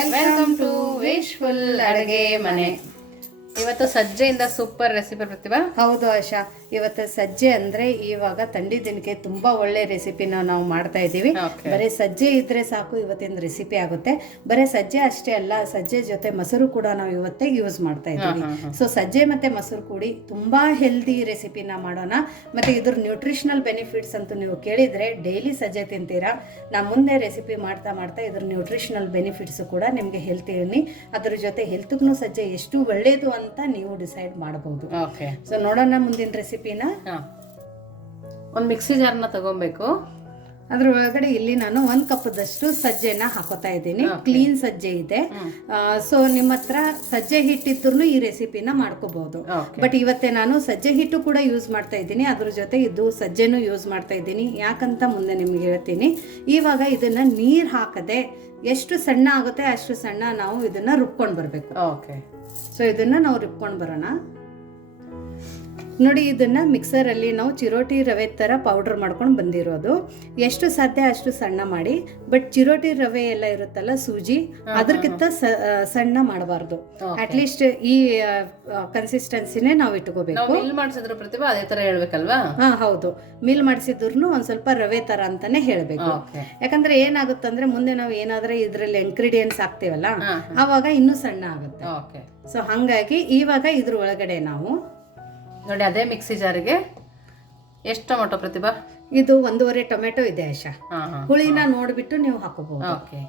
Welcome to wishful ಅಡುಗೆ ಮನೆ. ಇವತ್ತು ಸಜ್ಜೆಯಿಂದ ಸೂಪರ್ ರೆಸಿಪಿ ಬರ್ತೀವ? ಹೌದು ಆಶಾ. ಇವತ್ತು ಸಜ್ಜೆ ಅಂದ್ರೆ ಇವಾಗ ತಂಡಿ ದಿನಕ್ಕೆ ತುಂಬಾ ಒಳ್ಳೆ ರೆಸಿಪಿನ ನಾವು ಮಾಡ್ತಾ ಇದ್ದೀವಿ. ಬರೀ ಸಜ್ಜೆ ಇದ್ರೆ ಸಾಕು ಇವತ್ತಿನ ರೆಸಿಪಿ ಆಗುತ್ತೆ. ಬರೀ ಸಜ್ಜೆ ಅಷ್ಟೇ ಅಲ್ಲ ಸಜ್ಜೆ ಜೊತೆ ಮೊಸರು ಕೂಡ ನಾವು ಇವತ್ತೇ ಯೂಸ್ ಮಾಡ್ತಾ ಇದ್ದೀವಿ. ಸೊ ಸಜ್ಜೆ ಮತ್ತೆ ಮೊಸರು ಕೂಡಿ ತುಂಬಾ ಹೆಲ್ದಿ ರೆಸಿಪಿನ ಮಾಡೋಣ. ಮತ್ತೆ ಇದ್ರ ನ್ಯೂಟ್ರಿಷನಲ್ ಬೆನಿಫಿಟ್ಸ್ ಅಂತೂ ನೀವು ಕೇಳಿದ್ರೆ ಡೈಲಿ ಸಜ್ಜೆ ತಿಂತೀರಾ? ನಾ ಮುಂದೆ ರೆಸಿಪಿ ಮಾಡ್ತಾ ಮಾಡ್ತಾ ಇದ್ರ ನ್ಯೂಟ್ರಿಷನಲ್ ಬೆನಿಫಿಟ್ಸ್ ಕೂಡ ನಿಮಗೆ ಹೇಳ್ತೀನಿ ಅದ್ರ ಜೊತೆ ಹೆಲ್ತ್ಗೂ ಸಜ್ಜೆ ಎಷ್ಟು ಒಳ್ಳೇದು ಅಂತ ನೀವು ಡಿಸೈಡ್ ಮಾಡಬಹುದು ಸೊ ನೋಡೋಣ ಮುಂದಿನ ರೆಸಿಪಿನ ಒಂದು ಮಿಕ್ಸಿ ಜಾರ್ನ ತಗೊಬೇಕು. ಅದ್ರ ಒಳಗಡೆ ಇಲ್ಲಿ ನಾನು ಒಂದ್ ಕಪ್ಪದಷ್ಟು ಸಜ್ಜೆನ ಹಾಕೋತಾ ಇದ್ದೀನಿ. ಕ್ಲೀನ್ ಸಜ್ಜೆ ಇದೆ. ಸೊ ನಿಮ್ಮ ಹತ್ರ ಸಜ್ಜೆ ಹಿಟ್ಟಿದ್ರು ಈ ರೆಸಿಪಿನ ಮಾಡ್ಕೋಬಹುದು ಬಟ್ ಇವತ್ತೆ ನಾನು ಸಜ್ಜೆ ಹಿಟ್ಟು ಕೂಡ ಯೂಸ್ ಮಾಡ್ತಾ ಇದ್ದೀನಿ. ಅದ್ರ ಜೊತೆ ಇದು ಸಜ್ಜೆನು ಯೂಸ್ ಮಾಡ್ತಾ ಇದ್ದೀನಿ. ಯಾಕಂತ ಮುಂದೆ ನಿಮ್ಗೆ ಹೇಳ್ತೀನಿ. ಇವಾಗ ಇದನ್ನ ನೀರ್ ಹಾಕದೆ ಎಷ್ಟು ಸಣ್ಣ ಆಗುತ್ತೆ ಅಷ್ಟು ಸಣ್ಣ ನಾವು ಇದನ್ನ ರುಬ್ಕೊಂಡ್ ಬರಬೇಕು. ಓಕೆ. ಸೊ ಇದನ್ನ ನಾವು ರುಬ್ಕೊಂಡ್ ಬರೋಣ. ನೋಡಿ ಇದನ್ನ ಮಿಕ್ಸರ್ ಅಲ್ಲಿ ನಾವು ಚಿರೋಟಿ ರವೆ ತರ ಪೌಡರ್ ಮಾಡ್ಕೊಂಡು ಬಂದಿರೋದು. ಎಷ್ಟು ಸಾಧ್ಯ ಅಷ್ಟು ಸಣ್ಣ ಮಾಡಿ. ಬಟ್ ಚಿರೋಟಿ ರವೆ ಎಲ್ಲ ಇರುತ್ತಲ್ಲ ಸೂಜಿ ಅದಕ್ಕಿಂತ ಸಣ್ಣ ಮಾಡಬಾರ್ದು. ಅಟ್ಲೀಸ್ಟ್ ಈ ಕನ್ಸಿಸ್ಟೆನ್ಸಿನೇ ನಾವು ಇಟ್ಕೋಬೇಕು. ಮಿಲ್ ಮಾಡಿಸಿದ್ರು ಪ್ರತಿಭಾ ಅದೇ ತರ ಹೇಳ್ಬೇಕಲ್ವಾ? ಹಾ ಹೌದು. ಮಿಲ್ ಮಾಡಿಸಿದ್ರು ಒಂದ್ ಸ್ವಲ್ಪ ರವೆ ತರ ಅಂತಾನೆ ಹೇಳ್ಬೇಕು. ಯಾಕಂದ್ರೆ ಏನಾಗುತ್ತಂದ್ರೆ ಮುಂದೆ ನಾವು ಏನಾದ್ರೆ ಇದ್ರಲ್ಲಿ ಇಂಗ್ರೀಡಿಯೆಂಟ್ಸ್ ಹಾಕ್ತೇವಲ್ಲ ಅವಾಗ ಇನ್ನೂ ಸಣ್ಣ ಆಗುತ್ತೆ. ಸೊ ಹಂಗಾಗಿ ಇವಾಗ ಇದ್ರ ಒಳಗಡೆ ನಾವು ನೋಡಿ ಅದೇ ಮಿಕ್ಸಿ ಜಾರಿಗೆ ಎಷ್ಟು ಟೊಮೆಟೊ ಪ್ರತಿಭಾ? ಇದು ಒಂದೂವರೆ ಟೊಮೆಟೊ ಇದೆ ಆಶಾ ಹಾ ಹಾ. ಹುಳಿನ ನೋಡ್ಬಿಟ್ಟು ನೀವು ಹಾಕೋಬಹುದು. ಓಕೆ.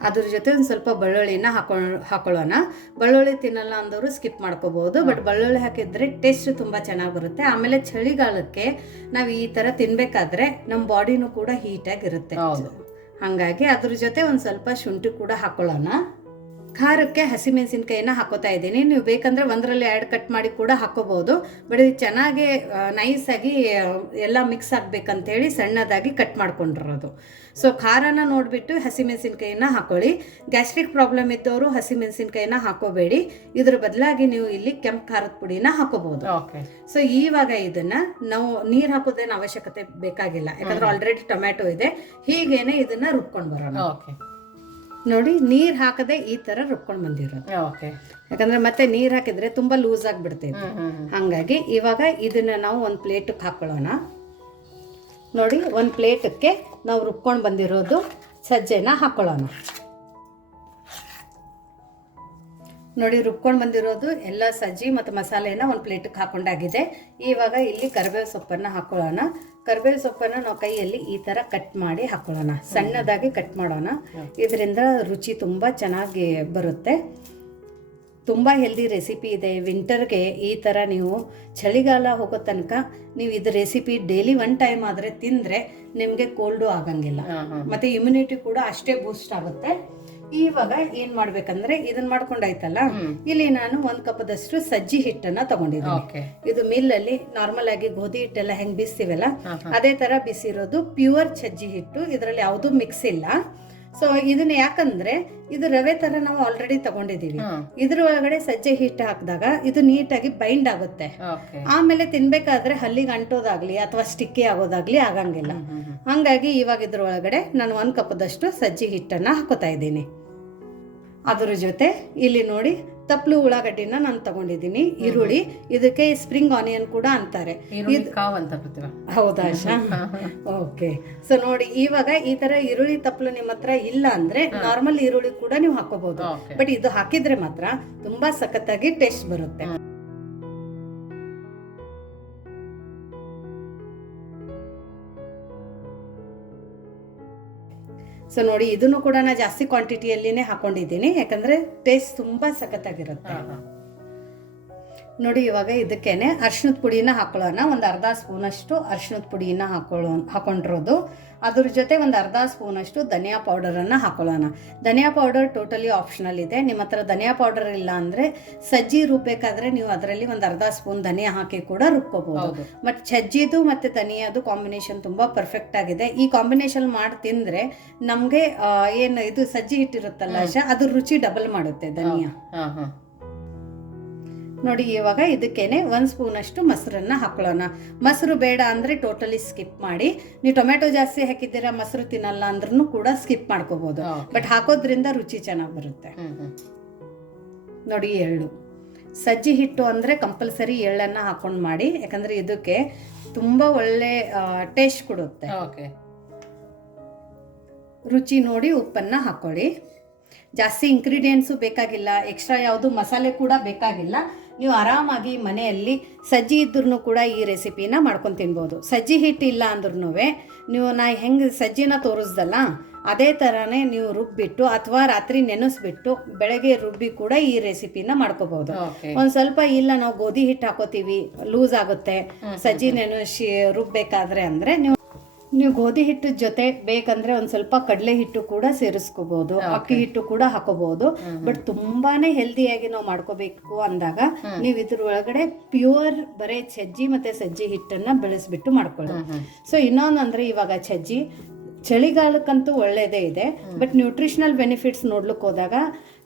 ಅದ್ರ ಜೊತೆ ಒಂದು ಸ್ವಲ್ಪ ಬೆಳ್ಳುಳ್ಳಿನ ಹಾಕೊ ಹಾಕೊಳ್ಳೋಣ. ಬೆಳ್ಳುಳ್ಳಿ ತಿನ್ನಲ್ಲ ಅಂದವರು ಸ್ಕಿಪ್ ಮಾಡ್ಕೋಬಹುದು ಬಟ್ ಬೆಳ್ಳುಳ್ಳಿ ಹಾಕಿದ್ರೆ ಟೇಸ್ಟ್ ತುಂಬಾ ಚೆನ್ನಾಗಿ ಬರುತ್ತೆ ಆಮೇಲೆ ಚಳಿಗಾಲಕ್ಕೆ ನಾವು ಈ ತರ ತಿನ್ಬೇಕಾದ್ರೆ ನಮ್ಮ ಬಾಡಿನೂ ಕೂಡ ಹೀಟಾಗಿರುತ್ತೆ ಹೌದು. ಹಂಗಾಗಿ ಅದ್ರ ಜೊತೆ ಒಂದು ಸ್ವಲ್ಪ ಶುಂಠಿ ಕೂಡ ಹಾಕೊಳ್ಳೋಣ. ಖಾರಕ್ಕೆ ಹಸಿಮೆಣಸಿನ್ಕಾಯಿನ ಹಾಕೋತಾ ಇದ್ದೀನಿ. ನೀವು ಬೇಕಂದ್ರೆ ಒಂದರಲ್ಲಿ ಎರಡು ಕಟ್ ಮಾಡಿ ಕೂಡ ಹಾಕೋಬಹುದು. ಬಟ್ ಇದು ಚೆನ್ನಾಗಿ ನೈಸ್ ಆಗಿ ಆ, ಎಲ್ಲ ಮಿಕ್ಸ್ ಆಗ್ಬೇಕಂತೇಳಿ ಸಣ್ಣದಾಗಿ ಕಟ್ ಮಾಡ್ಕೊಂಡಿರೋದು. ಸೊ ಖಾರನ ನೋಡಿಬಿಟ್ಟು ಹಸಿಮೆಣಸಿನ್ಕಾಯಿನ ಹಾಕೊಳ್ಳಿ. ಗ್ಯಾಸ್ಟ್ರಿಕ್ ಪ್ರಾಬ್ಲಮ್ ಇದ್ದವರು ಹಸಿಮೆಣಸಿನ್ಕಾಯಿನ ಹಾಕೋಬೇಡಿ. ಇದ್ರ ಬದಲಾಗಿ ನೀವು ಇಲ್ಲಿ ಕೆಂಪು ಖಾರದ ಪುಡಿನ ಹಾಕೋಬಹುದು. ಸೊ ಇವಾಗ ಇದನ್ನ ನಾವು ನೀರ್ ಹಾಕೋದೇನು ಅವಶ್ಯಕತೆ ಬೇಕಾಗಿಲ್ಲ. ಯಾಕಂದ್ರೆ ಆಲ್ರೆಡಿ ಟೊಮ್ಯಾಟೊ ಇದೆ. ಹೀಗೇನೆ ಇದನ್ನ ರುಬ್ಕೊಂಡು ಬರೋಣ. ಓಕೆ ನೋಡಿ ನೀರ್ ಹಾಕದೆ ಈ ತರ ರುಬ್ಕೊಂಡು ಬಂದಿರೋದು. ಓಕೆ ಯಾಕಂದ್ರೆ ಮತ್ತೆ ನೀರ್ ಹಾಕಿದ್ರೆ ತುಂಬಾ ಲೂಸ್ ಆಗಿಬಿಡ್ತೈತೆ ಹ್ಮ್ ಹಂಗಾಗಿ ಇವಾಗ ಇದನ್ನ ನಾವು ಒಂದು ಪ್ಲೇಟಿಗೆ ಹಾಕೊಳ್ಳೋಣ. ನೋಡಿ ಒಂದು ಪ್ಲೇಟಕ್ಕೆ ನಾವು ರುಬ್ಕೊಂಡು ಬಂದಿರೋದು ಸಜ್ಜೆನ ಹಾಕೊಳ್ಳೋಣ. ನೋಡಿ ರುಬ್ಕೊಂಡು ಬಂದಿರೋದು ಎಲ್ಲ ಸಜ್ಜಿ ಮತ್ತು ಮಸಾಲೆನ ಒಂದು ಪ್ಲೇಟಿಗೆ ಹಾಕೊಂಡಾಗಿದೆ. ಇವಾಗ ಇಲ್ಲಿ ಕರಿಬೇವು ಸೊಪ್ಪನ್ನು ಹಾಕೊಳ್ಳೋಣ. ಕರಿಬೇವು ಸೊಪ್ಪನ್ನ ನಾವು ಕೈಯಲ್ಲಿ ಈ ತರ ಕಟ್ ಮಾಡಿ ಹಾಕೊಳ್ಳೋಣ. ಸಣ್ಣದಾಗಿ ಕಟ್ ಮಾಡೋಣ. ಇದರಿಂದ ರುಚಿ ತುಂಬಾ ಚೆನ್ನಾಗಿ ಬರುತ್ತೆ. ತುಂಬಾ ಹೆಲ್ದಿ ರೆಸಿಪಿ ಇದೆ. ವಿಂಟರ್ಗೆ ಈ ಥರ ನೀವು ಚಳಿಗಾಲ ಹೋಗೋ ತನಕ ನೀವು ಇದು ರೆಸಿಪಿ ಡೈಲಿ ಒನ್ ಟೈಮ್ ಆದ್ರೆ ತಿಂದ್ರೆ ನಿಮಗೆ ಕೋಲ್ಡು ಆಗಂಗಿಲ್ಲ. ಮತ್ತು ಇಮ್ಯುನಿಟಿ ಕೂಡ ಅಷ್ಟೇ ಬೂಸ್ಟ್ ಆಗುತ್ತೆ. ಇವಾಗ ಏನ್ ಮಾಡ್ಬೇಕಂದ್ರೆ ಇದನ್ನ ಮಾಡ್ಕೊಂಡಾಯ್ತಲ್ಲ ಇಲ್ಲಿ ನಾನು ಒಂದ್ ಕಪ್ಪದಷ್ಟು ಸಜ್ಜಿ ಹಿಟ್ಟನ್ನ ತಗೊಂಡಿದ್ದೀನಿ. ಇದು ಮಿಲ್ ಅಲ್ಲಿ ನಾರ್ಮಲ್ ಆಗಿ ಗೋಧಿ ಹಿಟ್ಟೆಲ್ಲ ಹೆಂಗ್ ಬಿಸ್ತೀವಲ್ಲ ಅದೇ ತರ ಬಿಸಿರೋದು ಪ್ಯೂರ್ ಸಜ್ಜಿ ಹಿಟ್ಟು. ಇದರಲ್ಲಿ ಯಾವುದು ಮಿಕ್ಸ್ ಇಲ್ಲ. ಸೊ ಇದನ್ನ ಯಾಕಂದ್ರೆ ಇದು ರವೆ ತರ ನಾವು ಆಲ್ರೆಡಿ ತಗೊಂಡಿದೀವಿ ಇದ್ರ ಒಳಗಡೆ ಸಜ್ಜೆ ಹಿಟ್ಟು ಹಾಕಿದಾಗ ಇದು ನೀಟಾಗಿ ಬೈಂಡ್ ಆಗುತ್ತೆ. ಆಮೇಲೆ ತಿನ್ಬೇಕಾದ್ರೆ ಹಲ್ಲಿಗೆ ಅಂಟೋದಾಗ್ಲಿ ಅಥವಾ ಸ್ಟಿಕ್ಕಿ ಆಗೋದಾಗ್ಲಿ ಆಗಂಗಿಲ್ಲ. ಹಂಗಾಗಿ ಇವಾಗ ಇದ್ರ ಒಳಗಡೆ ನಾನು ಒಂದು ಕಪ್ಪದಷ್ಟು ಸಜ್ಜಿ ಹಿಟ್ಟನ್ನ ಹಾಕೋತಾ ಇದ್ದೀನಿ. ಅದ್ರ ಜೊತೆ ಇಲ್ಲಿ ನೋಡಿ ತಪ್ಪಲು ಉಳ್ಳಾಗಡ್ಡಿನ ನಾನು ತಗೊಂಡಿದ್ದೀನಿ ಈರುಳ್ಳಿ ಇದಕ್ಕೆ ಸ್ಪ್ರಿಂಗ್ ಆನಿಯನ್ ಕೂಡ ಅಂತಾರೆ. ಹೌದಾ ಓಕೆ ಸೊ ನೋಡಿ ಇವಾಗ ಈ ತರ ಈರುಳ್ಳಿ ತಪ್ಪಲು ನಿಮ್ಮ ಹತ್ರ ಇಲ್ಲ ಅಂದ್ರೆ ನಾರ್ಮಲ್ ಈರುಳ್ಳಿ ಕೂಡ ನೀವು ಹಾಕೋಬಹುದು. ಬಟ್ ಇದು ಹಾಕಿದ್ರೆ ಮಾತ್ರ ತುಂಬಾ ಸಖತ್ತಾಗಿ ಟೇಸ್ಟ್ ಬರುತ್ತೆ. ಸೊ ನೋಡಿ ಇದನ್ನು ಕೂಡ ನಾ ಜಾಸ್ತಿ ಕ್ವಾಂಟಿಟಿಯಲ್ಲಿನೇ ಹಾಕೊಂಡಿದ್ದೀನಿ. ಯಾಕಂದ್ರೆ ಟೇಸ್ಟ್ ತುಂಬಾ ಸಖತ್ತಾಗಿರುತ್ತೆ. ನೋಡಿ ಇವಾಗ ಇದಕ್ಕೇನೆ ಅರ್ಶಿಣದ ಪುಡಿನ ಹಾಕೊಳ್ಳೋಣ. ಒಂದು ಅರ್ಧ ಸ್ಪೂನಷ್ಟು ಅರ್ಶಿಣದ ಪುಡಿನ ಹಾಕೊಳ್ಳೋ ಹಾಕೊಂಡಿರೋದು. ಅದ್ರ ಜೊತೆ ಒಂದು ಅರ್ಧ ಸ್ಪೂನಷ್ಟು ಧನಿಯಾ ಪೌಡರನ್ನು ಹಾಕೊಳ್ಳೋಣ. ಧನಿಯಾ ಪೌಡರ್ ಟೋಟಲಿ ಆಪ್ಷನಲ್ ಇದೆ. ನಿಮ್ಮ ಹತ್ರ ಧನಿಯಾ ಪೌಡರ್ ಇಲ್ಲ ಅಂದರೆ ಸಜ್ಜಿ ರುಬ್ಬೇಕಾದ್ರೆ ನೀವು ಅದರಲ್ಲಿ ಒಂದು ಅರ್ಧ ಸ್ಪೂನ್ ಧನಿಯಾ ಹಾಕಿ ಕೂಡ ರುಬ್ಕೋಬಹುದು. ಹೌದು. ಮತ್ತು ಸಜ್ಜಿದು ಮತ್ತು ಧನಿಯಾದು ಕಾಂಬಿನೇಷನ್ ತುಂಬ ಪರ್ಫೆಕ್ಟ್ ಆಗಿದೆ. ಈ ಕಾಂಬಿನೇಷನ್ ಮಾಡಿ ತಿಂದರೆ ನಮಗೆ ಏನು ಇದು ಸಜ್ಜಿ ಹಿಟ್ಟಿರುತ್ತಲ್ಲ ಅದ್ರ ರುಚಿ ಡಬಲ್ ಮಾಡುತ್ತೆ ಧನಿಯಾ. ಹಾ ಹಾ. ನೋಡಿ ಇವಾಗ ಇದಕ್ಕೇನೆ ಒಂದು ಸ್ಪೂನಷ್ಟು ಮೊಸರನ್ನ ಹಾಕೊಳ್ಳೋಣ. ಮೊಸರು ಬೇಡ ಅಂದರೆ ಟೋಟಲಿ ಸ್ಕಿಪ್ ಮಾಡಿ. ನೀವು ಟೊಮೆಟೊ ಜಾಸ್ತಿ ಹಾಕಿದ್ದೀರಾ ಮೊಸರು ತಿನ್ನಲ್ಲ ಅಂದ್ರೂ ಕೂಡ ಸ್ಕಿಪ್ ಮಾಡ್ಕೋಬೋದು. ಬಟ್ ಹಾಕೋದ್ರಿಂದ ರುಚಿ ಚೆನ್ನಾಗಿ ಬರುತ್ತೆ. ನೋಡಿ ಎಳ್ಳು. ಸಜ್ಜಿ ಹಿಟ್ಟು ಅಂದರೆ ಕಂಪಲ್ಸರಿ ಎಳ್ಳನ್ನು ಹಾಕೊಂಡು ಮಾಡಿ. ಯಾಕಂದರೆ ಇದಕ್ಕೆ ತುಂಬ ಒಳ್ಳೆ ಟೇಸ್ಟ್ ಕೊಡುತ್ತೆ. ರುಚಿ ನೋಡಿ ಉಪ್ಪನ್ನು ಹಾಕ್ಕೊಳ್ಳಿ ಜಾಸ್ತಿ ಇಂಗ್ರೀಡಿಯೆಂಟ್ಸು ಬೇಕಾಗಿಲ್ಲ ಎಕ್ಸ್ಟ್ರಾ ಯಾವುದು ಮಸಾಲೆ ಕೂಡ ಬೇಕಾಗಿಲ್ಲ. ನೀವು ಆರಾಮಾಗಿ ಮನೆಯಲ್ಲಿ ಸಜ್ಜಿ ಇದ್ರೂ ಕೂಡ ಈ ರೆಸಿಪಿನ ಮಾಡ್ಕೊಂಡು ತಿನ್ಬೋದು. ಸಜ್ಜಿ ಹಿಟ್ಟು ಇಲ್ಲ ಅಂದ್ರೂ ನೀವು ನಾ ಹೆಂಗೆ ಸಜ್ಜಿನ ತೋರಿಸ್ದಲ್ಲ ಅದೇ ಥರನೇ ನೀವು ರುಬ್ಬಿಟ್ಟು ಅಥವಾ ರಾತ್ರಿ ನೆನೆಸ್ಬಿಟ್ಟು ಬೆಳಗ್ಗೆ ರುಬ್ಬಿ ಕೂಡ ಈ ರೆಸಿಪಿನ ಮಾಡ್ಕೋಬಹುದು ಒಂದು ಸ್ವಲ್ಪ ಇಲ್ಲ ನಾವು ಗೋಧಿ ಹಿಟ್ಟು ಹಾಕೋತೀವಿ ಲೂಸ್ ಆಗುತ್ತೆ. ಸಜ್ಜಿ ನೆನೆಸಿ ರುಬ್ಬೇಕಾದ್ರೆ ಅಂದರೆ ನೀವು ನೀವು ಗೋಧಿ ಹಿಟ್ಟು ಜೊತೆ ಬೇಕಂದ್ರೆ ಒಂದ್ ಸ್ವಲ್ಪ ಕಡಲೆ ಹಿಟ್ಟು ಕೂಡ ಸೇರಿಸ್ಕೋಬಹುದು ಅಕ್ಕಿ ಹಿಟ್ಟು ಕೂಡ ಹಾಕೋಬಹುದು ಬಟ್ ತುಂಬಾನೇ ಹೆಲ್ದಿಯಾಗಿ ನಾವು ಮಾಡ್ಕೋಬೇಕು ಅಂದಾಗ ನೀವು ಇದ್ರ ಒಳಗಡೆ ಪ್ಯೂರ್ ಬರೇ ಸಜ್ಜಿ ಮತ್ತೆ ಸಜ್ಜಿ ಹಿಟ್ಟನ್ನ ಬೆಳೆಸ್ಬಿಟ್ಟು ಮಾಡ್ಕೊಳ್ಳಿ. ಸೊ ಇನ್ನೊಂದಂದ್ರೆ ಇವಾಗ ಸಜ್ಜಿ ಚಳಿಗಾಲಕ್ಕಂತೂ ಒಳ್ಳೇದೇ ಇದೆ. ಬಟ್ ನ್ಯೂಟ್ರಿಷನಲ್ ಬೆನಿಫಿಟ್ಸ್ ನೋಡ್ಲಿಕ್ಕೆ ಹೋದಾಗ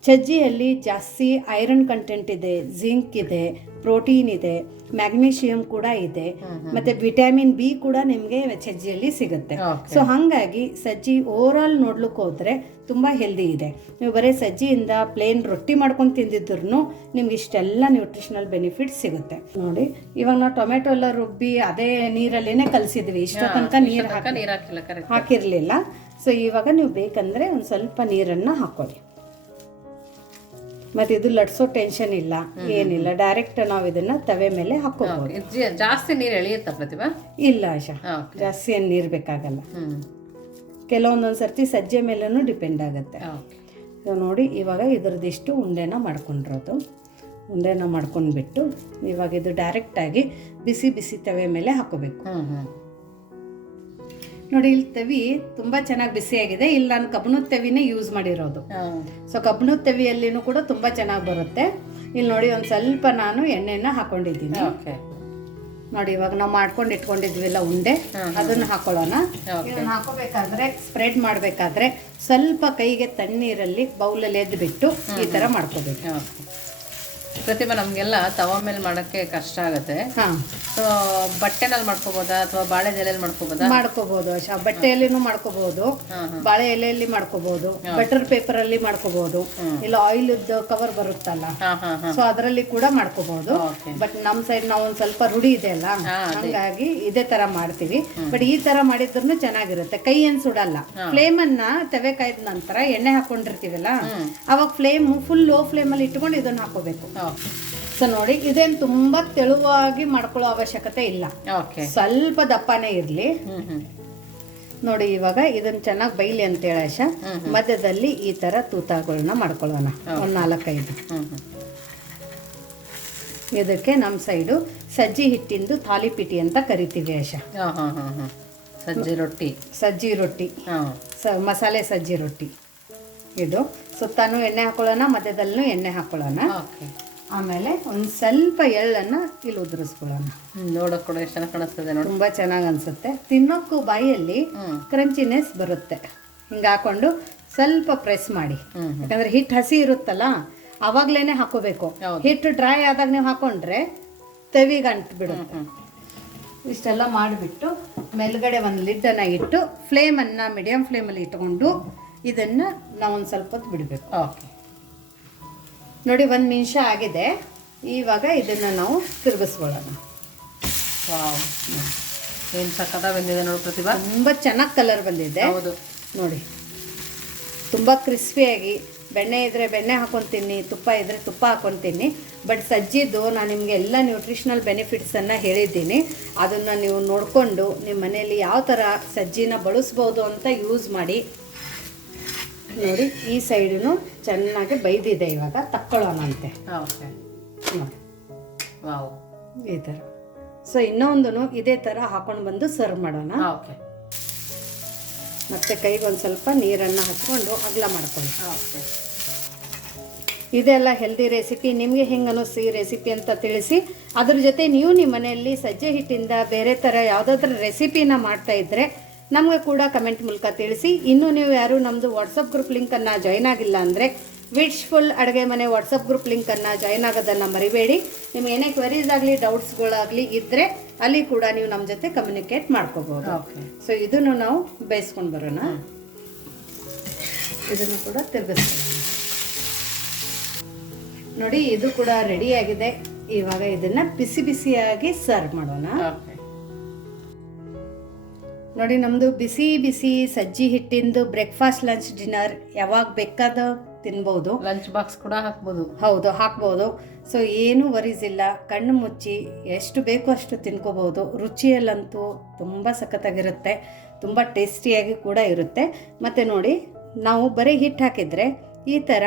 ಸಜ್ಜಿಯಲ್ಲಿ ಜಾಸ್ತಿ ಐರನ್ ಕಂಟೆಂಟ್ ಇದೆ ಜಿಂಕ್ ಇದೆ ಪ್ರೋಟೀನ್ ಇದೆ ಮ್ಯಾಗ್ನೀಷಿಯಂ ಕೂಡ ಇದೆ. ಮತ್ತೆ ವಿಟಮಿನ್ ಬಿ ಕೂಡ ನಿಮಗೆ ಸಜ್ಜಿಯಲ್ಲಿ ಸಿಗುತ್ತೆ. ಸೊ ಹಾಗಾಗಿ ಸಜ್ಜಿ ಓವರ್ ಆಲ್ ನೋಡ್ಲಿಕ್ಕೆ ಹೋದ್ರೆ ತುಂಬಾ ಹೆಲ್ದಿ ಇದೆ. ನೀವು ಬರೀ ಸಜ್ಜಿಯಿಂದ ಪ್ಲೇನ್ ರೊಟ್ಟಿ ಮಾಡ್ಕೊಂಡು ತಿಂದಿದ್ರು ನಿಮ್ಗೆ ಇಷ್ಟೆಲ್ಲ ನ್ಯೂಟ್ರಿಷನಲ್ ಬೆನಿಫಿಟ್ ಸಿಗುತ್ತೆ. ನೋಡಿ ಇವಾಗ ನಾವು ಟೊಮೆಟೊ ಎಲ್ಲ ರುಬ್ಬಿ ಅದೇ ನೀರಲ್ಲೇನೆ ಕಲಸಿದ್ವಿ. ಇಷ್ಟ ತನಕ ನೀರು ಹಾಕಿರ್ಲಿಲ್ಲ. ಸೊ ಇವಾಗ ನೀವು ಬೇಕಂದ್ರೆ ಒಂದು ಸ್ವಲ್ಪ ನೀರನ್ನ ಹಾಕೊಳ್ಳಿ. ಮತ್ತೆ ಇದು ಲಟ್ಸೋ ಟೆನ್ಷನ್ ಇಲ್ಲ ಏನಿಲ್ಲ. ಡೈರೆಕ್ಟ್ ನಾವು ಇದನ್ನ ತವೆ ಮೇಲೆ ಹಾಕೋಬಹುದು ಜಾಸ್ತಿ ನೀರು ಎಳೆಯುತ್ತಾ ಪ್ರತಿಭಾ? ಇಲ್ಲ ಆಶಾ ಜಾಸ್ತಿ ಏನು ನೀರು ಬೇಕಾಗಲ್ಲ. ಕೆಲವೊಂದೊಂದು ಸರ್ತಿ ಸಜ್ಜೆ ಮೇಲೂ ಡಿಪೆಂಡ್ ಆಗುತ್ತೆ. ನೋಡಿ ಇವಾಗ ಇದ್ರದ್ದಿಷ್ಟು ಉಂಡೆನ ಮಾಡ್ಕೊಂಡಿರೋದು. ಉಂಡೆನ ಮಾಡ್ಕೊಂಡ್ಬಿಟ್ಟು ಇವಾಗ ಇದು ಡೈರೆಕ್ಟಾಗಿ ಬಿಸಿ ಬಿಸಿ ತವೆ ಮೇಲೆ ಹಾಕೋಬೇಕು ನೋಡಿ ಇಲ್ಲಿ ತವಿ ತುಂಬಾ ಚೆನ್ನಾಗಿ ಬಿಸಿಯಾಗಿದೆ ಇಲ್ಲಿ ನಾನು ಕಬ್ಬಣದ ತವಿನೇ ಯೂಸ್ ಮಾಡಿರೋದು. ಸೊ ಕಬ್ಬಣದ ತವಿಯಲ್ಲಿನೂ ಕೂಡ ತುಂಬಾ ಚೆನ್ನಾಗಿ ಬರುತ್ತೆ. ಇಲ್ಲಿ ನೋಡಿ ಒಂದು ಸ್ವಲ್ಪ ನಾನು ಎಣ್ಣೆನ ಹಾಕೊಂಡಿದ್ದೀನಿ. ನೋಡಿ ಇವಾಗ ನಾವು ಮಾಡ್ಕೊಂಡು ಇಟ್ಕೊಂಡಿದ್ವಿಲ್ಲ ಉಂಡೆ. ಅದನ್ನ ಹಾಕೊಳ್ಳೋಣ. ಇದನ್ನ ಹಾಕೋಬೇಕಾದ್ರೆ ಸ್ಪ್ರೆಡ್ ಮಾಡಬೇಕಾದ್ರೆ ಸ್ವಲ್ಪ ಕೈಗೆ ತಣ್ಣೀರಲ್ಲಿ ಬೌಲಲ್ಲಿ ಎದ್ದು ಬಿಟ್ಟು ಈ ತರ ಮಾಡ್ಕೋಬೇಕು. ಓಕೆ ಪ್ರತಿಭಾ ನಮ್ಗೆಲ್ಲ ತವ ಮೇಲೆ ಮಾಡಕ್ಕೆ ಕಷ್ಟ ಆಗುತ್ತೆ. ಹಾ. ಸೊ ಬಟ್ಟೆನಲ್ಲಿ ಮಾಡ್ಕೋಬೋದಾ ಅಥವಾ ಬಾಳೆ ಎಲೆಯಲ್ಲಿ ಮಾಡ್ಕೋಬೋದಾ? ಮಾಡ್ಕೋಬೋದು. ಆಶಾ ಬಟ್ಟೆಯಲ್ಲಿನು ಮಾಡ್ಕೋಬಹುದು ಬಾಳೆ ಎಲೆಯಲ್ಲಿ ಮಾಡ್ಕೋಬಹುದು ಬಟರ್ ಪೇಪರ್ ಅಲ್ಲಿ ಮಾಡ್ಕೋಬಹುದು ಇಲ್ಲ ಆಯಿಲ್ ಕವರ್ ಬರುತ್ತಲ್ಲ? ಸೊ ಅದರಲ್ಲಿ ಕೂಡ ಮಾಡ್ಕೋಬಹುದು ಬಟ್ ನಮ್ ಸೈಡ್ ನಾವು ಒಂದ್ ಸ್ವಲ್ಪ ರೂಢಿ ಇದೆ ಅಲ್ಲ? ಹಂಗಾಗಿ ಇದೇ ತರ ಮಾಡ್ತೀವಿ. ಬಟ್ ಈ ತರ ಮಾಡಿದ್ರು ಚೆನ್ನಾಗಿರುತ್ತೆ. ಕೈ ಏನ್ ಸುಡಲ್ಲ. ಫ್ಲೇಮ್ ಅನ್ನ ತೆವೆ ಕಾಯ್ದ ನಂತರ ಎಣ್ಣೆ ಹಾಕೊಂಡಿರ್ತೀವಲ್ಲ? ಅವಾಗ ಫ್ಲೇಮ್ ಫುಲ್ ಲೋ ಫ್ಲೇಮ್ ಅಲ್ಲಿ ಇಟ್ಕೊಂಡು ಇದನ್ನ ಹಾಕೋಬೇಕು. ಸೊ ನೋಡಿ ಇದೇನು ತುಂಬಾ ತೆಳುವಾಗಿ ಮಾಡ್ಕೊಳ್ಳೋ ಅವಶ್ಯಕತೆ ಇಲ್ಲ. ಓಕೆ ಸ್ವಲ್ಪ ದಪ್ಪನೇ ಇರಲಿ. ನೋಡಿ ಇವಾಗ ಇದನ್ನ ಚೆನ್ನಾಗಿ ಬೈಲಿ ಅಂತ ಆಶಾ ಮಧ್ಯದಲ್ಲಿ ಈ ತರ ತೂತಾಗಳನ್ನ ಮಾಡ್ಕೊಳ್ಳೋಣ. ಒಂದ್ ನಾಲ್ಕೈದು. ಇದಕ್ಕೆ ನಮ್ಮ ಸೈಡು ಸಜ್ಜಿ ಹಿಟ್ಟಿಂದು ತಾಲಿಪಿಟಿ ಅಂತ ಕರಿತೀವಿ ಆಶ ಸಜ್ಜಿ ರೊಟ್ಟಿ. ಸಜ್ಜಿ ರೊಟ್ಟಿ. ಸ ಮಸಾಲೆ ಸಜ್ಜಿ ರೊಟ್ಟಿ. ಇದು ಸುತ್ತಾನು ಎಣ್ಣೆ ಹಾಕೊಳ್ಳೋಣ ಮಧ್ಯದಲ್ಲೂ ಎಣ್ಣೆ ಹಾಕೊಳ್ಳೋಣ. ಆಮೇಲೆ ಒಂದು ಸ್ವಲ್ಪ ಎಳ್ಳನ್ನು ಇಲ್ಲಿ ಉದುರಿಸ್ಕೊಳ್ಳೋಣ. ನೋಡೋಕೆ ಕೂಡ ಎಷ್ಟು ಚೆನ್ನಾಗಿ ಕಾಣಿಸ್ತದೆ ನೋಡಿ. ತುಂಬ ಚೆನ್ನಾಗಿ ಅನಿಸುತ್ತೆ. ತಿನ್ನೋಕ್ಕೂ ಬಾಯಲ್ಲಿ ಕ್ರಂಚಿನೆಸ್ ಬರುತ್ತೆ. ಹಿಂಗೆ ಹಾಕೊಂಡು ಸ್ವಲ್ಪ ಪ್ರೆಸ್ ಮಾಡಿ. ಯಾಕಂದ್ರೆ ಹಿಟ್ಟು ಹಸಿ ಇರುತ್ತಲ್ಲ ಅವಾಗ್ಲೇನೆ ಹಾಕೋಬೇಕು. ಹಿಟ್ಟು ಡ್ರೈ ಆದಾಗ ನೀವು ಹಾಕೊಂಡ್ರೆ ತೆವಿಗೆ ಅಂಟು ಬಿಡುತ್ತೆ ಇಷ್ಟೆಲ್ಲ ಮಾಡಿಬಿಟ್ಟು ಮೇಲ್ಗಡೆ ಒಂದು ಲಿಡ್ಡನ್ನು ಇಟ್ಟು ಫ್ಲೇಮನ್ನು ಮೀಡಿಯಮ್ ಫ್ಲೇಮಲ್ಲಿ ಇಟ್ಕೊಂಡು ಇದನ್ನು ನಾವು ಒಂದು ಸ್ವಲ್ಪ ಹೊತ್ತು ಬಿಡಬೇಕು. ಓಕೆ ನೋಡಿ ಒಂದು ನಿಮಿಷ ಆಗಿದೆ. ಇವಾಗ ಇದನ್ನು ನಾವು ತಿರುಗಿಸ್ಕೊಳ್ಳೋಣ. ವಾವ್. ಏನು ಸಕ್ಕತ್ತ ಬಂದಿದೆ ನೋಡಿ ಪ್ರತಿಭಾ. ತುಂಬ ಚೆನ್ನಾಗಿ ಕಲರ್ ಬಂದಿದೆ. ಹೌದು. ನೋಡಿ ತುಂಬ ಕ್ರಿಸ್ಪಿಯಾಗಿ ಬೆಣ್ಣೆ ಇದ್ದರೆ ಬೆಣ್ಣೆ ಹಾಕೊತೀನಿ ತುಪ್ಪ ಇದ್ದರೆ ತುಪ್ಪ ಹಾಕೊತೀನಿ ಬಟ್ ಸಜ್ಜಿದ್ದು ನಾನು ನಿಮಗೆ ಎಲ್ಲ ನ್ಯೂಟ್ರಿಷನಲ್ ಬೆನಿಫಿಟ್ಸನ್ನು ಹೇಳಿದ್ದೀನಿ. ಅದನ್ನು ನೀವು ನೋಡಿಕೊಂಡು ನಿಮ್ಮ ಮನೆಯಲ್ಲಿ ಯಾವ ಥರ ಸಜ್ಜಿನ ಬಳಸ್ಬೋದು ಅಂತ ಯೂಸ್ ಮಾಡಿ. ನೋಡಿ ಈ ಸೈಡೂ ಚೆನ್ನಾಗಿ ಬೈದಿದೆ ಇವಾಗ ತಕ್ಕೊಳ್ಳೋಣಂತೆ ಓಕೆ. ನೋಡಿ. ವಾವ್. ಈ ಥರ. ಸೊ ಇನ್ನೊಂದು ಇದೇ ಥರ ಹಾಕೊಂಡು ಬಂದು ಸರ್ವ್ ಮಾಡೋಣ. ಓಕೆ. ಮತ್ತೆ ಕೈಗೆ ಒಂದು ಸ್ವಲ್ಪ ನೀರನ್ನು ಹಚ್ಕೊಂಡು ಅಗಲ ಮಾಡ್ಕೊಳ್ಳಿ. ಓಕೆ. ಇದೆಲ್ಲ ಹೆಲ್ದಿ ರೆಸಿಪಿ ನಿಮಗೆ ಹೆಂಗೆ ಅನ್ನಿಸ್ತು ಈ ರೆಸಿಪಿ ಅಂತ ತಿಳಿಸಿ. ಅದ್ರ ಜೊತೆ ನೀವು ನಿಮ್ಮ ಮನೆಯಲ್ಲಿ ಸಜ್ಜೆ ಹಿಟ್ಟಿಂದ ಬೇರೆ ಥರ ಯಾವುದಾದ್ರೂ ರೆಸಿಪಿನ ಮಾಡ್ತಾ ಇದ್ದರೆ ನಮಗೆ ಕೂಡ ಕಮೆಂಟ್ ಮೂಲಕ ತಿಳಿಸಿ. ಇನ್ನೂ ನೀವು ಯಾರು ನಮ್ಮದು ವಾಟ್ಸಪ್ ಗ್ರೂಪ್ ಲಿಂಕನ್ನು ಜಾಯ್ನ್ ಆಗಿಲ್ಲ ಅಂದರೆ ಫುಲ್ ಅಡುಗೆ ಮನೆ ವಾಟ್ಸಪ್ ಗ್ರೂಪ್ ಲಿಂಕನ್ನು ಜಾಯ್ನ್ ಆಗೋದನ್ನು ಮರಿಬೇಡಿ. ನಿಮ್ಗೆ ಏನೇ ಕ್ವೆರೀಸ್ ಆಗಲಿ ಡೌಟ್ಸ್ಗಳಾಗಲಿ ಇದ್ದರೆ ಅಲ್ಲಿ ಕೂಡ ನೀವು ನಮ್ಮ ಜೊತೆ ಕಮ್ಯುನಿಕೇಟ್ ಮಾಡ್ಕೋಬೋದು. ಓಕೆ ಸೊ ಇದನ್ನು ನಾವು ಬೇಯಿಸ್ಕೊಂಡು ಬರೋಣ. ಇದನ್ನು ಕೂಡ ತಿರುಗಿಸ್ತೀವಿ ನೋಡಿ ಇದು ಕೂಡ ರೆಡಿ ಆಗಿದೆ. ಇವಾಗ ಇದನ್ನು ಬಿಸಿ ಬಿಸಿಯಾಗಿ ಸರ್ವ್ ಮಾಡೋಣ. ನೋಡಿ ನಮ್ಮದು ಬಿಸಿ ಬಿಸಿ ಸಜ್ಜಿ ಹಿಟ್ಟಿಂದು ಬ್ರೇಕ್ಫಾಸ್ಟ್ ಲಂಚ್ ಡಿನ್ನರ್ ಯಾವಾಗ ಬೇಕಾದ ತಿನ್ಬೋದು. ಲಂಚ್ ಬಾಕ್ಸ್ ಕೂಡ ಹಾಕ್ಬೋದು. ಹೌದು ಹಾಕ್ಬೋದು. ಸೊ ಏನೂ ವರೀಸ್ ಇಲ್ಲ. ಕಣ್ಣು ಮುಚ್ಚಿ ಎಷ್ಟು ಬೇಕೋ ಅಷ್ಟು ತಿನ್ಕೋಬೋದು. ರುಚಿಯಲ್ಲಂತೂ ತುಂಬ ಸಖತ್ತಾಗಿರುತ್ತೆ. ತುಂಬ ಟೇಸ್ಟಿಯಾಗಿ ಕೂಡ ಇರುತ್ತೆ. ಮತ್ತು ನೋಡಿ ನಾವು ಬರೀ ಹಿಟ್ಟು ಹಾಕಿದರೆ ಈ ಥರ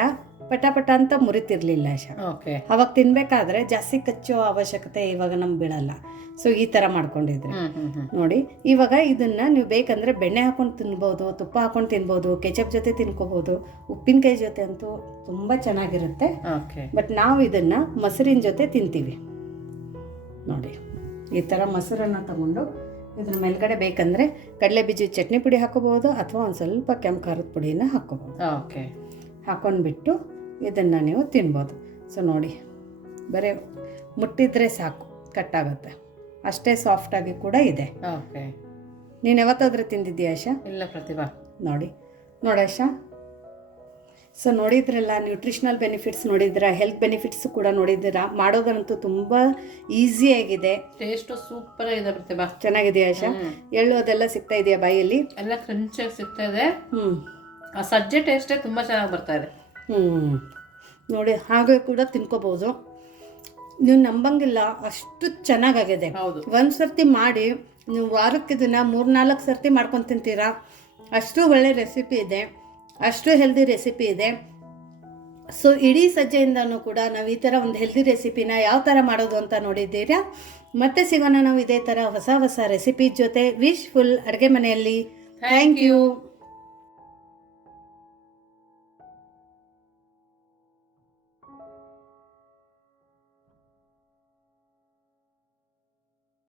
ಪಟ ಪಟ ಅಂತ ಮುರಿತಿರ್ಲಿಲ್ಲ ಓಕೆ ಅವಾಗ ತಿನ್ಬೇಕಾದ್ರೆ ಜಾಸ್ತಿ ಕಚ್ಚೋ ಅವಶ್ಯಕತೆ ಇವಾಗ ನಮ್ಗೆ ಬೀಳಲ್ಲ. ಸೊ ಈ ಥರ ಮಾಡ್ಕೊಂಡಿದ್ರೆ. ನೋಡಿ ಇವಾಗ ಇದನ್ನ ನೀವು ಬೇಕಂದ್ರೆ ಬೆಣ್ಣೆ ಹಾಕೊಂಡು ತಿನ್ಬೋದು ತುಪ್ಪ ಹಾಕೊಂಡು ತಿನ್ಬೋದು ಕೆಚಪ್ ಜೊತೆ ತಿನ್ಕೋಬಹುದು ಉಪ್ಪಿನಕಾಯಿ ಜೊತೆ ಅಂತೂ ತುಂಬಾ ಚೆನ್ನಾಗಿರುತ್ತೆ. ಓಕೆ. ಬಟ್ ನಾವು ಇದನ್ನ ಮೊಸರಿನ ಜೊತೆ ತಿಂತೀವಿ. ನೋಡಿ ಈ ಥರ ಮೊಸರನ್ನ ತಗೊಂಡು ಇದ್ರ ಮೇಲ್ಗಡೆ ಬೇಕಂದ್ರೆ ಕಡಲೆ ಬೀಜ ಚಟ್ನಿ ಪುಡಿ ಹಾಕೋಬಹುದು ಅಥವಾ ಒಂದು ಸ್ವಲ್ಪ ಕೆಂಪು ಖಾರದ ಪುಡಿನ ಹಾಕೋಬಹುದು. ಓಕೆ. ಹಾಕೊಂಡ್ಬಿಟ್ಟು ಇದನ್ನು ನೀವು ತಿನ್ಬೋದು. ಸೊ ನೋಡಿ ಬರೀ ಮುಟ್ಟಿದ್ರೆ ಸಾಕು ಕಟ್ಟಾಗುತ್ತೆ ಅಷ್ಟೇ ಸಾಫ್ಟ್ ಆಗಿ ಕೂಡ ಇದೆ. ಓಕೆ. ನೀನು ಯಾವತ್ತಾದ್ರೂ ತಿಂದಿದ್ದೀಯ ಆಶಾ ಇಲ್ಲ ಪ್ರತಿಭಾ. ನೋಡಿ. ನೋಡಾಶ ಸೊ ನೋಡಿದ್ರಲ್ಲ ನ್ಯೂಟ್ರಿಷನಲ್ ಬೆನಿಫಿಟ್ಸ್ ನೋಡಿದ್ರ ಹೆಲ್ತ್ ಬೆನಿಫಿಟ್ಸ್ ಕೂಡ ನೋಡಿದ್ದೀರಾ? ಮಾಡೋದಂತೂ ತುಂಬ ಈಸಿಯಾಗಿದೆ ಟೇಸ್ಟು ಸೂಪರ್ ಇದೆ ಪ್ರತಿಭಾ. ಚೆನ್ನಾಗಿದೆ ಆಶಾ. ಎಳ್ಳು ಅದೆಲ್ಲ ಸಿಗ್ತಾ ಇದೆಯಾ ಬಾಯಲ್ಲಿ? ಎಲ್ಲ ಕ್ರಂಚಾಗಿ ಸಿಗ್ತಾ ಇದೆ. ಹ್ಞೂ ಆ ಸಜ್ಜೆ ಟೇಸ್ಟೇ ತುಂಬಾ ಚೆನ್ನಾಗಿ ಬರ್ತಾ ಇದೆ. ಹ್ಞೂ ನೋಡಿ ಹಾಗೆ ಕೂಡ ತಿನ್ಕೋಬೋದು. ನೀವು ನಂಬಂಗಿಲ್ಲ ಅಷ್ಟು ಚೆನ್ನಾಗಾಗಿದೆ. ಒಂದ್ ಸರ್ತಿ ಮಾಡಿ ನೀವು ವಾರಕ್ಕೆ ದಿನ ಮೂರು ನಾಲ್ಕು ಸರ್ತಿ ಮಾಡ್ಕೊಂಡು ತಿಂತೀರಾ? ಅಷ್ಟು ಒಳ್ಳೆ ರೆಸಿಪಿ ಇದೆ ಅಷ್ಟು ಹೆಲ್ದಿ ರೆಸಿಪಿ ಇದೆ. ಸೊ ಇಡೀ ಸಜ್ಜೆಯಿಂದನೂ ಕೂಡ ನಾವು ಈ ಥರ ಒಂದು ಹೆಲ್ದಿ ರೆಸಿಪಿನ ಯಾವ ಥರ ಮಾಡೋದು ಅಂತ ನೋಡಿದ್ದೀರಾ? ಮತ್ತೆ ಸಿಗೋಣ ನಾವು ಇದೇ ಥರ ಹೊಸ ಹೊಸ ರೆಸಿಪಿ ಜೊತೆ ವಿಶ್ ಫುಲ್ ಅಡುಗೆ ಮನೆಯಲ್ಲಿ. Thank you